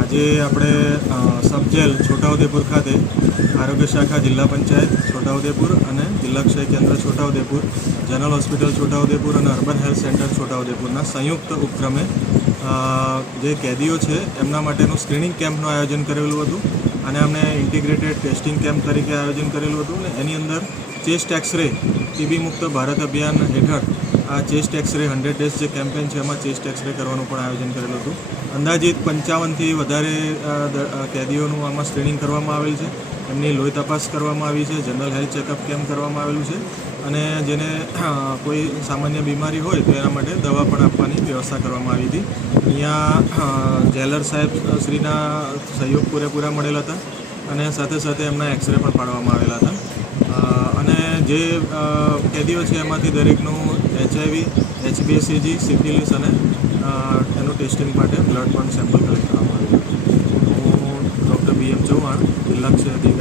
આજે આપણે સબજેલ છોટાઉદેપુર ખાતે આરોગ્ય શાખા જિલ્લા પંચાયત છોટાઉદેપુર અને જિલ્લા ક્ષય કેન્દ્ર છોટાઉદેપુર, જનરલ હોસ્પિટલ છોટાઉદેપુર અને અર્બન હેલ્થ સેન્ટર છોટાઉદેપુરના સંયુક્ત ઉપક્રમે જે કેદીઓ છે એમના માટેનું સ્ક્રીનિંગ કેમ્પનું આયોજન કરેલું હતું અને અમને ઇન્ટિગ્રેટેડ ટેસ્ટિંગ કેમ્પ તરીકે આયોજન કરેલું હતું અને એની અંદર ચેસ્ટ એક્સરે ટીબી મુક્ત ભારત અભિયાન હેઠળ આ ચેસ્ટ એક્સરે 100 ડેઝ જે કેમ્પેન છે એમાં ચેસ્ટ એક્સરે કરવાનું પણ આયોજન કરેલું હતું. અંદાજિત 55થી વધારે કેદીઓનું આમાં સ્ક્રીનિંગ કરવામાં આવેલ છે. એમની લોહી તપાસ કરવામાં આવી છે, જનરલ હેલ્થ ચેકઅપ કેમ્પ કરવામાં આવેલું છે અને જેને કોઈ સામાન્ય બીમારી હોય તો એના માટે દવા પણ આપવાની વ્યવસ્થા કરવામાં આવી હતી. અહીંયા જેલર સાહેબ શ્રીના સહયોગ પૂરેપૂરા મળેલા હતા અને સાથે સાથે એમના એક્સરે પણ પાડવામાં આવેલા હતા અને જે કેદીઓ છે એમાંથી દરેકનું HIV, HBsAg, સિફિલિસ અને એનું ટેસ્ટિંગ માટે બ્લડ પણ સેમ્પલ કલેક્ટ કરવામાં આવ્યું હતું. હું ડૉક્ટર BM ચૌહાણ, જિલ્લા ક્ષય અધિકારી